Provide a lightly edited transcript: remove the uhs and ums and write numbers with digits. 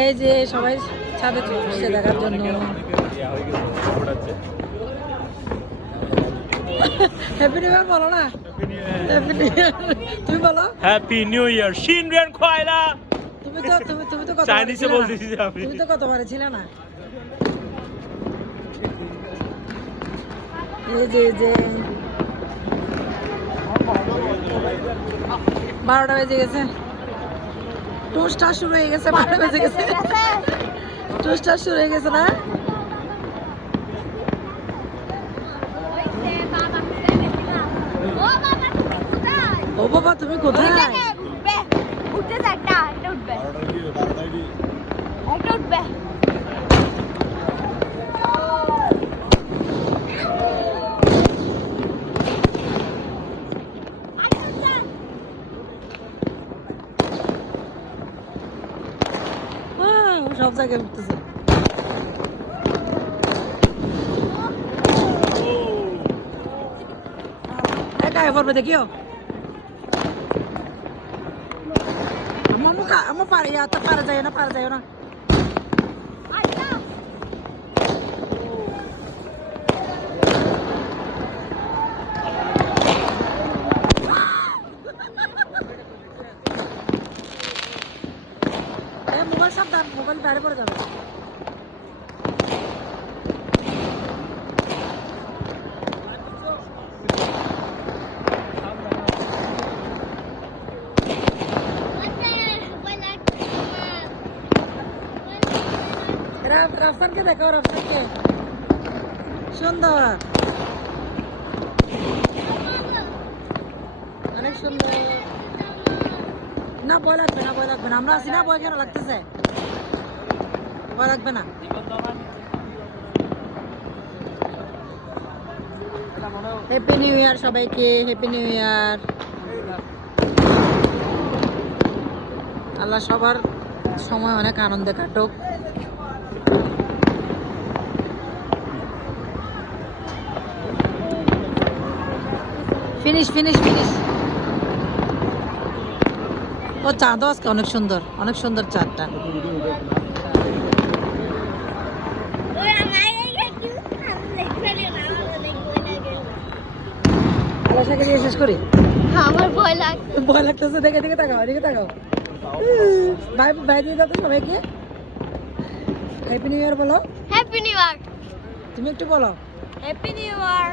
এই যে সবাই ছাদে চলছে দেখার জন্য। হ্যাপি নিউ ইয়ার বলো না। হ্যাপি নিউ ইয়ার তুমি বলো। হ্যাপি নিউ ইয়ার শিনরিয়ান খয়লা। তুমি তো কত চাইনিজে বলতেছি আমি। তুমি তো কতবারে ছিলে না। এই যে 12টা বেজে গেছে। টুস্টার শুরু হয়ে গেছে। 12টা বেজে গেছে। টুস্টার শুরু হয়ে গেছে না। ও বাবা তুমি কোথায়? উঠতে একটা উঠবে একটা উঠবে। সব জায়গায় উঠতেছে। গায়ে পড়বে দেখিও। আমার পারে যায় না মোবাইল সাবধান, মোবাইল বাইরে পড়ে যাবে। রাফসানকে দেখো, রাফসানকে সুন্দর, অনেক সুন্দর। না ভয় লাগবে না, আমরা আছি না। ভয় কেন লাগতেছে? ভয় লাগবে না। হ্যাপি নিউ ইয়ার সবাইকে, হ্যাপি নিউ ইয়ার। আল্লাহ সবার সময় অনেক আনন্দে কাটুক। ফিনিশ। ও চাঁদ আজকে অনেক সুন্দর চাঁদটা। আলাসাকে দিয়ে শেষ করি। আমার ভয় লাগতেছে। দেখে তাকাও। ভাই দিয়ে দাও তো সবাইকে হ্যাপি নিউ ইয়ার বলো। Happy new year. তুমি একটু বলো হ্যাপি নিউ ইয়ার।